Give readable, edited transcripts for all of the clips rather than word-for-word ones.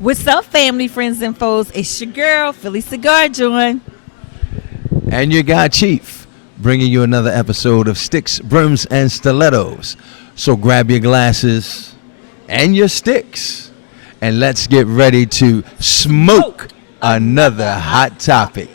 What's up, family, friends, and foes? It's your girl, Philly Cigar Joint. And your guy Chief, bringing you another episode of Sticks, Brims, and Stilettos. So grab your glasses and your sticks, and let's get ready to smoke another hot topic.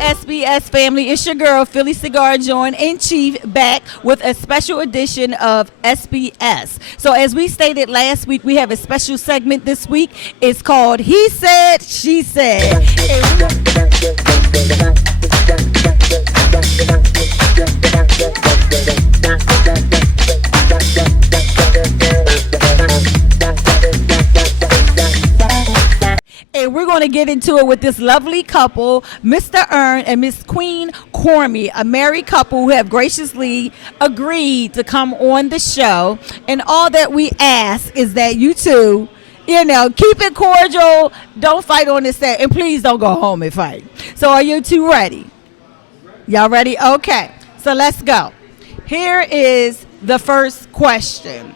SBS family, it's your girl Philly Cigar Joint and Chief back with a special edition of SBS. So as we stated last week, we have a special segment this week. It's called He Said, She Said. And we're going to get into it with this lovely couple, Mr. Earn and Miss Queen Cormy, a married couple who have graciously agreed to come on the show. And all that we ask is that you two, keep it cordial. Don't fight on this set. And please don't go home and fight. So are you two ready? Y'all ready? Okay. So let's go. Here is the first question.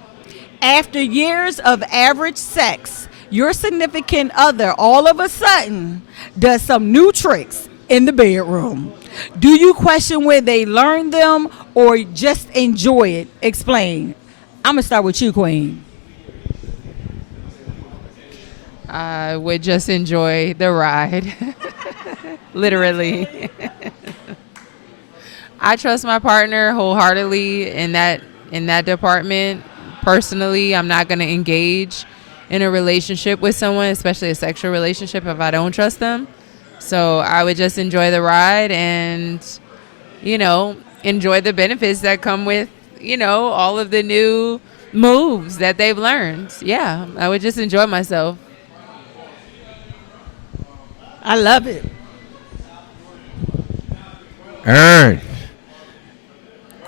After years of average sex, your significant other all of a sudden does some new tricks in the bedroom. Do you question where they learned them or just enjoy it? Explain. I'm going to start with you, Queen. I would just enjoy the ride. Literally. I trust my partner wholeheartedly in that department. Personally, I'm not going to engage in a relationship with someone, especially a sexual relationship, if I don't trust them. So I would just enjoy the ride and, enjoy the benefits that come with, all of the new moves that they've learned. Yeah, I would just enjoy myself. I love it. Earn.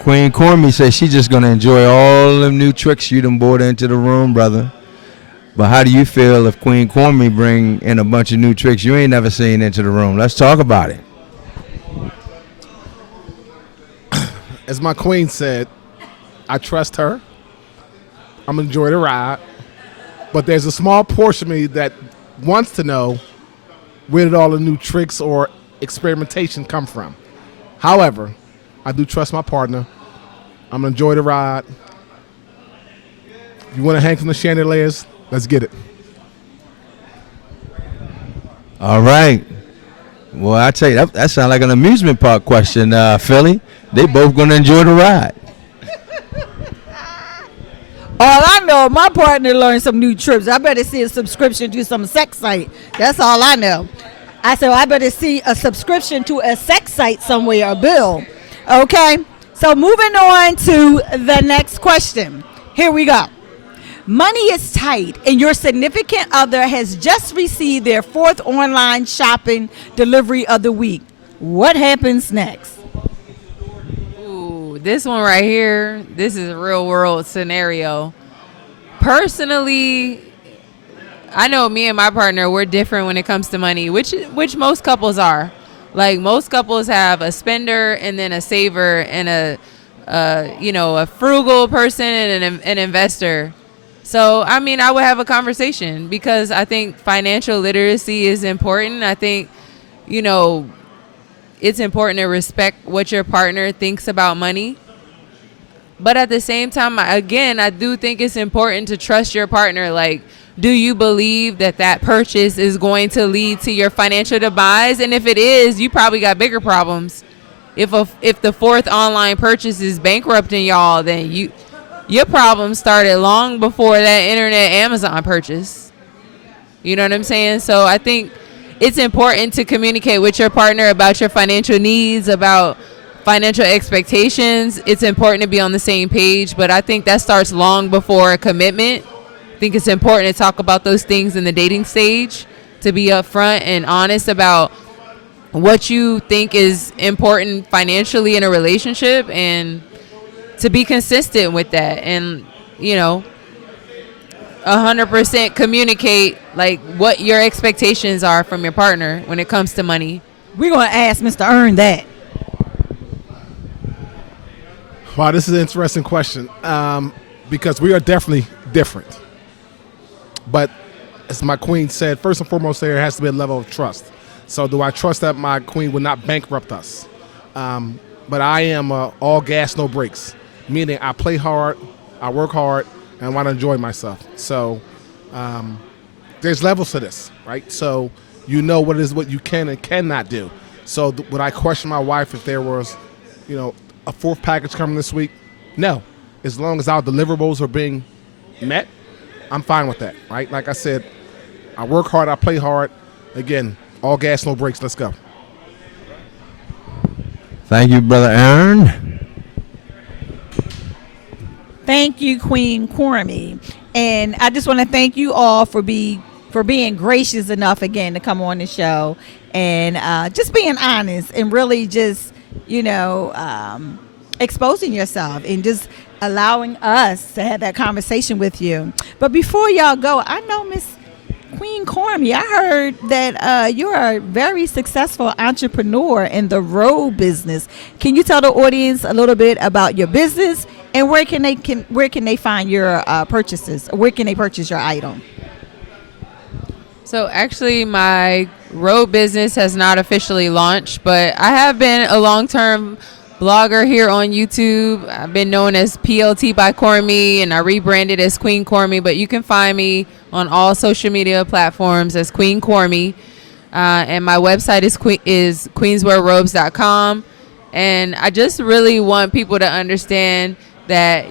Queen Cormy says she's just going to enjoy all them new tricks you done brought into the room, brother. But how do you feel if Queen Cormy bring in a bunch of new tricks you ain't never seen into the room? Let's talk about it. As my queen said, I trust her. I'm going to enjoy the ride. But there's a small portion of me that wants to know where did all the new tricks or experimentation come from. However, I do trust my partner. I'm going to enjoy the ride. If you want to hang from the chandeliers, let's get it. All right. Well, I tell you, that sounds like an amusement park question, Philly. They both going to enjoy the ride. All I know, my partner learned some new tricks. I better see a subscription to some sex site. That's all I know. I said, I better see a subscription to a sex site somewhere, a bill. Okay? So moving on to the next question. Here we go. Money is tight, and your significant other has just received their 4th online shopping delivery of the week. What happens next? Ooh, this one right here, this is a real world scenario. Personally, I know me and my partner, we're different when it comes to money, which most couples are. Like, most couples have a spender and then a saver and a frugal person and an investor. So, I would have a conversation because I think financial literacy is important. I think, it's important to respect what your partner thinks about money. But at the same time, again, I do think it's important to trust your partner. Like, do you believe that purchase is going to lead to your financial demise? And if it is, you probably got bigger problems. If the 4th online purchase is bankrupting y'all, then your problem started long before that internet Amazon purchase. You know what I'm saying? So I think it's important to communicate with your partner about your financial needs, about financial expectations. It's important to be on the same page, but I think that starts long before a commitment. I think it's important to talk about those things in the dating stage, to be upfront and honest about what you think is important financially in a relationship and to be consistent with that. And, 100% communicate like what your expectations are from your partner when it comes to money. We're going to ask Mr. Earn that. Wow, this is an interesting question because we are definitely different. But as my queen said, first and foremost, there has to be a level of trust. So do I trust that my queen would not bankrupt us? But I am all gas, no brakes, meaning I play hard, I work hard, and I want to enjoy myself. So there's levels to this, right? So you know what you can and cannot do. So would I question my wife if there was, a fourth package coming this week? No. As long as our deliverables are being met, I'm fine with that, right? Like I said, I work hard, I play hard. Again, all gas, no brakes. Let's go. Thank you, Brother Aaron. Thank you, Queen Cormy. And I just want to thank you all for being gracious enough again to come on the show and just being honest and really just, exposing yourself and just allowing us to have that conversation with you. But before y'all go, I know Miss Queen Cormy, I heard that you're a very successful entrepreneur in the robe business. Can you tell the audience a little bit about your business and where can they find your purchases? Where can they purchase your item? So actually, my robe business has not officially launched, but I have been a long-term blogger here on YouTube. I've been known as PLT by Cormy, and I rebranded as Queen Cormy, but you can find me on all social media platforms as Queen Cormy. And my website is queenswearrobes.com. And I just really want people to understand that,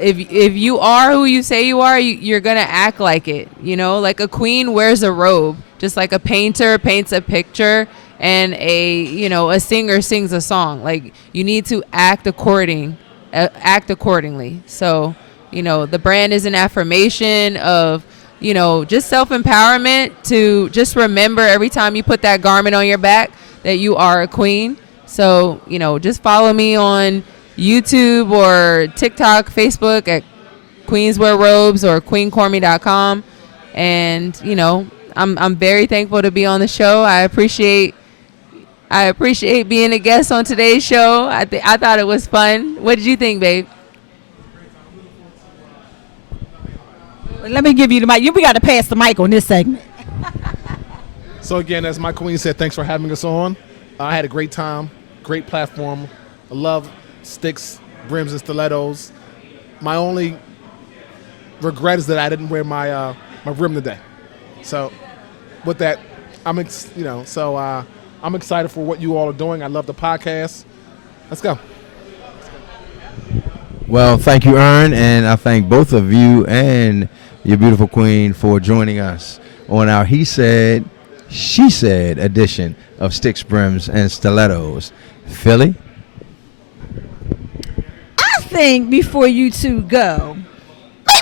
if you are who you say you are, you're going to act like it. Like a queen wears a robe, just like a painter paints a picture and a singer sings a song. Like, you need to act accordingly. So, the brand is an affirmation of, just self-empowerment to just remember every time you put that garment on your back that you are a queen. So, just follow me on YouTube or TikTok, Facebook at Queens Wear Robes or queencormy.com. And, I'm very thankful to be on the show. I appreciate being a guest on today's show. I thought it was fun. What did you think, babe? Let me give you the mic. We got to pass the mic on this segment. So again, as my queen said, thanks for having us on. I had a great time, great platform. I love sticks, brims, and stilettos. My only regret is that I didn't wear my rim today. So with that, I'm excited for what you all are doing. I love the podcast. Let's go. Well, thank you, Ern, and I thank both of you and your beautiful queen for joining us on our He Said, She Said edition of Sticks, Brims, and Stilettos. Philly? I think before you two go,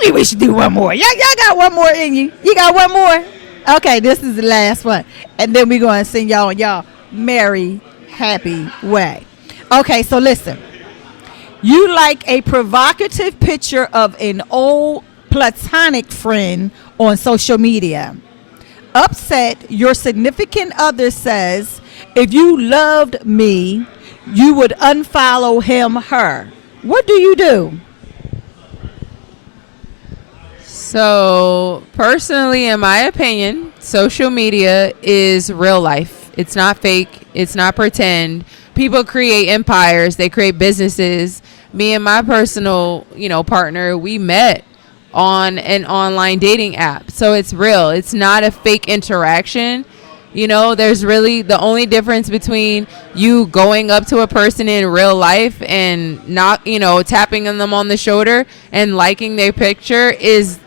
maybe we should do one more. Y'all got one more in you. You got one more? Okay, this is the last one. And then we're going to sing y'all on y'all merry, happy way. Okay, so listen. You like a provocative picture of an old platonic friend on social media. Upset, your significant other says, if you loved me, you would unfollow him, her. What do you do? So, personally, in my opinion, social media is real life. It's not fake. It's not pretend. People create empires. They create businesses. Me and my personal, partner, we met on an online dating app. So it's real. It's not a fake interaction. There's really the only difference between you going up to a person in real life and not, tapping them on the shoulder and liking their picture is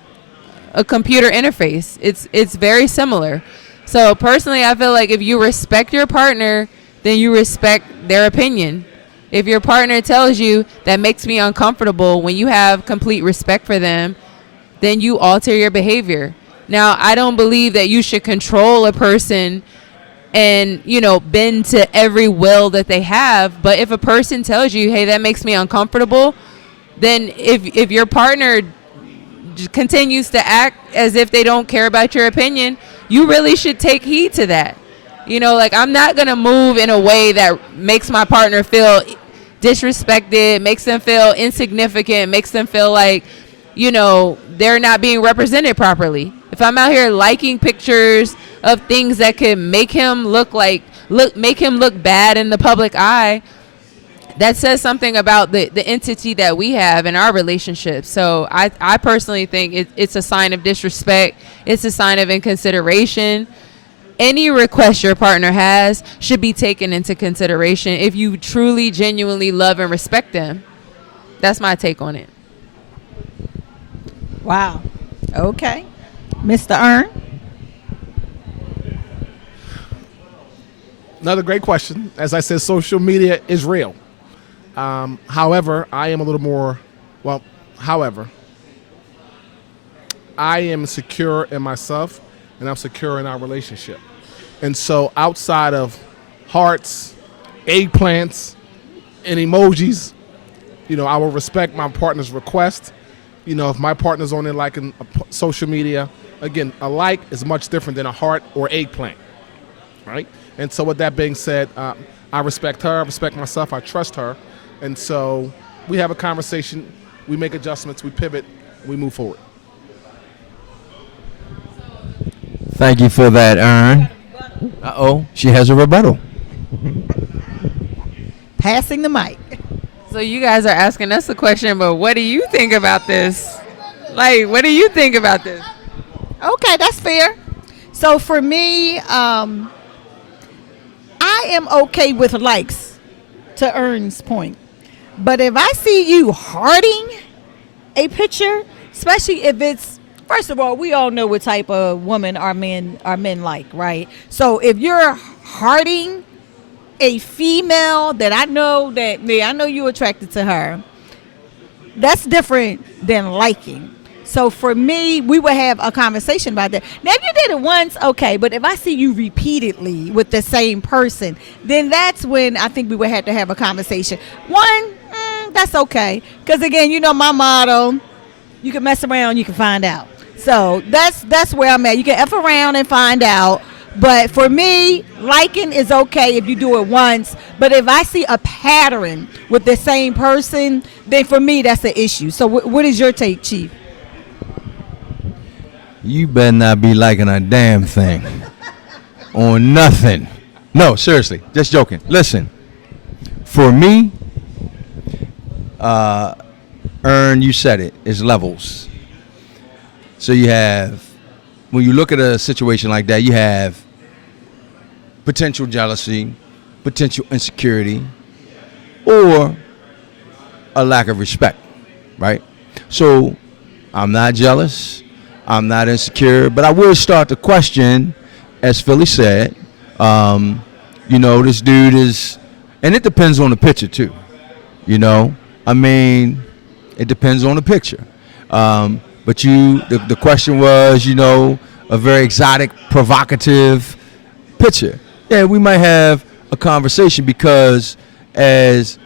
a computer interface. It's very similar. So personally, I feel like if you respect your partner, then you respect their opinion. If your partner tells you that makes me uncomfortable, when you have complete respect for them, then you alter your behavior. Now, I don't believe that you should control a person and, bend to every will that they have. But if a person tells you, hey, that makes me uncomfortable, then if your partner continues to act as if they don't care about your opinion, you really should take heed to that. You know, like, I'm not going to move in a way that makes my partner feel disrespected, makes them feel insignificant, makes them feel like, you know, they're not being represented properly. If I'm out here liking pictures of things that could make him look bad in the public eye, that says something about the entity that we have in our relationship. So I personally think it's a sign of disrespect. It's a sign of inconsideration. Any request your partner has should be taken into consideration if you truly, genuinely love and respect them. That's my take on it. Wow. Okay. Mr. Earn? Another great question. As I said, social media is real. However, I am a little more, I am secure in myself and I'm secure in our relationship. And so outside of hearts, eggplants, and emojis, you know, I will respect my partner's request. You know, if my partner's on there liking social media, again, a like is much different than a heart or eggplant, right? And so with that being said, I respect her, I respect myself, I trust her. And so we have a conversation, we make adjustments, we pivot, we move forward. Thank you for that, Earn. She has a rebuttal. Passing the mic. So you guys are asking us a question, but what do you think about this? Like, what do you think about this? Okay, that's fair. So for me, I am okay with likes, to Ern's point. But if I see you hearting a picture, especially if it's, first of all, we all know what type of woman our men like, right? So if you're hearting a female that I know you're attracted to her, that's different than liking. So for me, we would have a conversation about that. Now, if you did it once, okay, but if I see you repeatedly with the same person, then that's when I think we would have to have a conversation. One, that's okay. Because again, you know my motto, you can mess around, you can find out. So that's where I'm at. You can F around and find out. But for me, liking is okay if you do it once. But if I see a pattern with the same person, then for me, that's an issue. So what is your take, Chief? You better not be liking a damn thing on nothing. No, seriously, just joking. Listen, for me, Earn, you said it, is levels. So you have, when you look at a situation like that, you have potential jealousy, potential insecurity, or a lack of respect, right? So I'm not jealous, I'm not insecure, but I will start to question, as Philly said, you know, this dude is, and it depends on the picture too, you know? I mean, it depends on the picture. But the question was, you know, a very exotic, provocative picture. Yeah, we might have a conversation because, as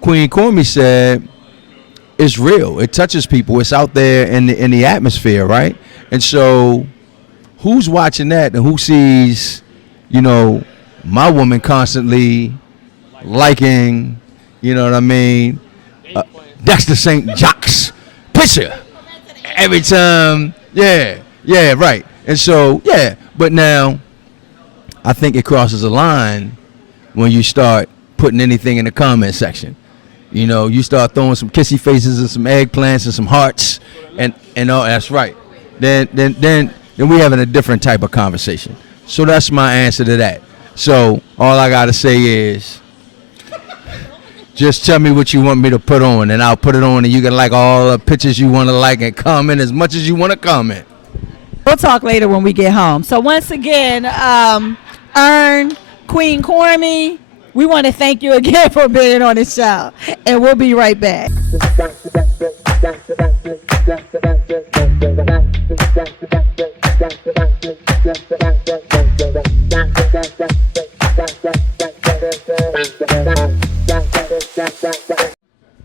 Queen Cormy said, it's real. It touches people. It's out there in the atmosphere, right? And so, who's watching that and who sees, you know, my woman constantly liking, you know what I mean, Dexter St. Jacques picture every time. Yeah, right. And so, yeah, but now I think it crosses a line when you start putting anything in the comment section. You know, you start throwing some kissy faces and some eggplants and some hearts and all. That's right. Then we having a different type of conversation. So that's my answer to that. So all I gotta say is, just tell me what you want me to put on, and I'll put it on, and you can like all the pictures you want to like and comment as much as you want to comment. We'll talk later when we get home. So once again, Earn, Queen Cormy, we want to thank you again for being on the show, and we'll be right back.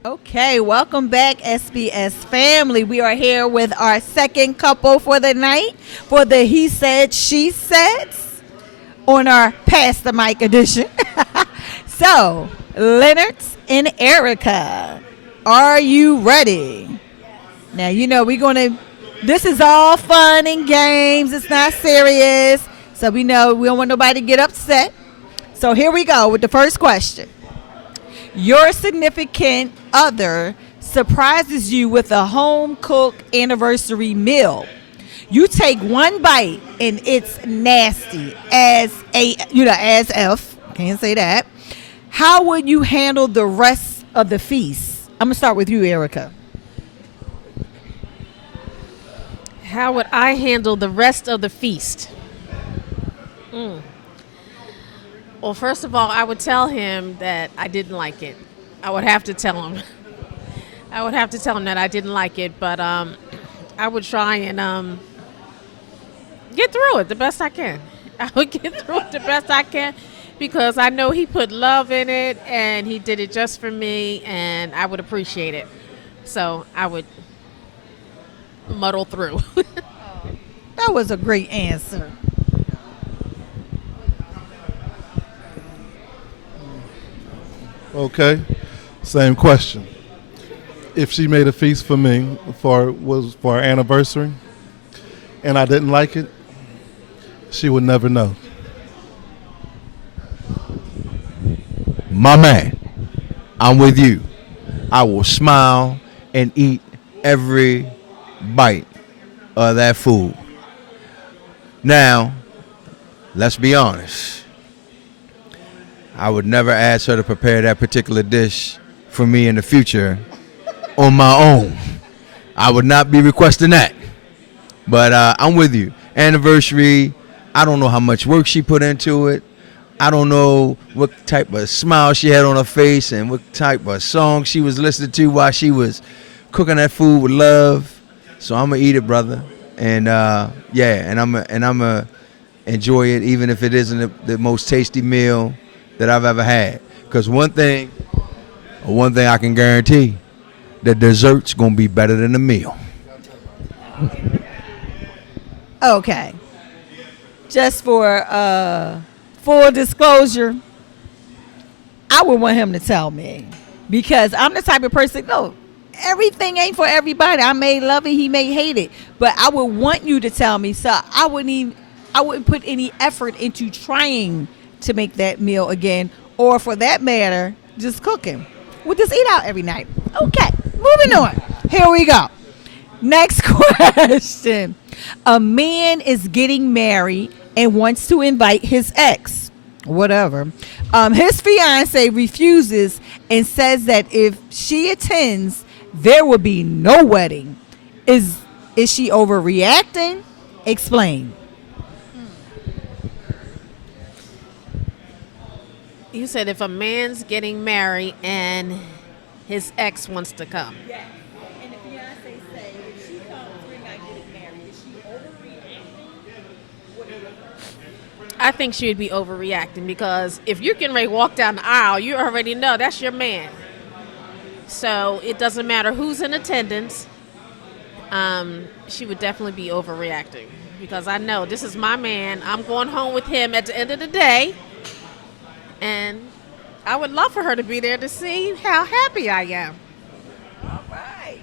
Okay. Okay, welcome back, SBS family. We are here with our second couple for the night for the He Said, She Said on our Pass the Mic edition. So, Leonard and Erica, are you ready? Now, you know, this is all fun and games. It's not serious. So, we know we don't want nobody to get upset. So, here we go with the first question. Your significant other surprises you with a home-cooked anniversary meal. You take one bite and it's nasty as if, can't say that. How would you handle the rest of the feast? I'm going to start with you, Erica. How would I handle the rest of the feast? Well, first of all, I would tell him that I didn't like it. I would have to tell him. That I didn't like it, but I would try and get through it the best I can. I would get through it the best I can because I know he put love in it and he did it just for me, and I would appreciate it. So I would muddle through. That was a great answer. Okay, same question. If she made a feast for me for our anniversary, and I didn't like it, she would never know. My man, I'm with you. I will smile and eat every bite of that food. Now, let's be honest. I would never ask her to prepare that particular dish for me in the future on my own. I would not be requesting that. But I'm with you. Anniversary, I don't know how much work she put into it. I don't know what type of smile she had on her face and what type of song she was listening to while she was cooking that food with love. So I'm gonna eat it, brother. And and I'm gonna enjoy it, even if it isn't the most tasty meal that I've ever had. Because one thing I can guarantee, the dessert's gonna be better than the meal. Okay. Just for full disclosure, I would want him to tell me because I'm the type of person, no, everything ain't for everybody. I may love it, he may hate it, but I would want you to tell me, so I wouldn't put any effort into trying to make that meal again, or for that matter, just cooking. We'll just eat out every night. Okay, moving on. Here we go. Next question. A man is getting married and wants to invite his ex, whatever. His fiance refuses and says that if she attends, there will be no wedding. Is she overreacting? Explain. You said if a man's getting married and his ex wants to come. Yeah. And the fiance say if she comes, we're not getting married. Is she overreacting? I think she would be overreacting because if you're getting ready to walk down the aisle, you already know that's your man. So it doesn't matter who's in attendance. She would definitely be overreacting because I know this is my man. I'm going home with him at the end of the day. And I would love for her to be there to see how happy I am. All right.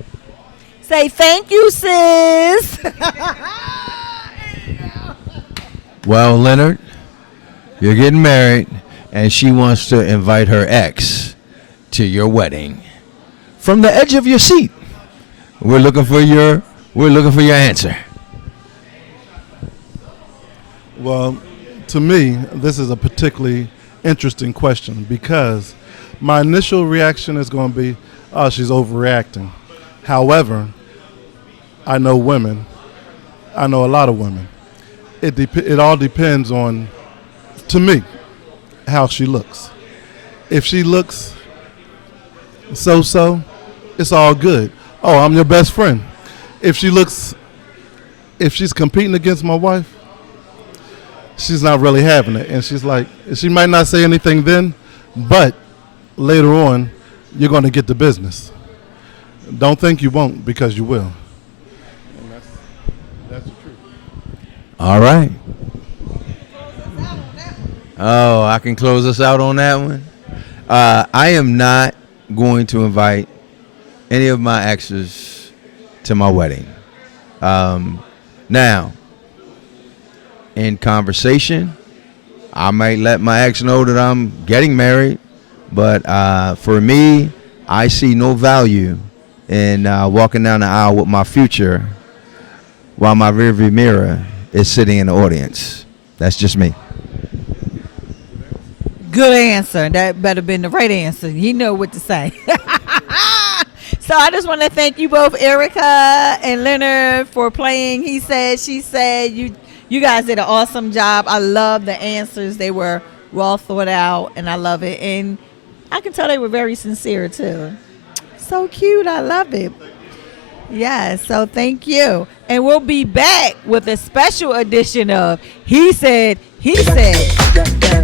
Say thank you, sis. Well, Leonard, you're getting married, and she wants to invite her ex to your wedding. From the edge of your seat, we're looking for your answer. Well, to me, this is a particularly interesting question because my initial reaction is going to be, oh, she's overreacting. However, I know women. I know a lot of women. It all depends on, to me, how she looks. If she looks so-so, it's all good. Oh, I'm your best friend. If she's competing against my wife, she's not really having it. And she's like, she might not say anything then, but later on, you're going to get the business. Don't think you won't, because you will. And that's the truth. All right. Oh, I can close us out on that one. I am not going to invite any of my exes to my wedding. Now, in conversation, I might let my ex know that I'm getting married, but for me, I see no value in walking down the aisle with my future while my rearview mirror is sitting in the audience. That's just me. Good answer. That better been the right answer. He know what to say. So I just want to thank you both, Erica and Leonard, for playing He Said, She Said. You guys did an awesome job. I love the answers. They were well thought out, and I love it. And I can tell they were very sincere, too. So cute. I love it. Yeah, so thank you. And we'll be back with a special edition of He Said, He Said.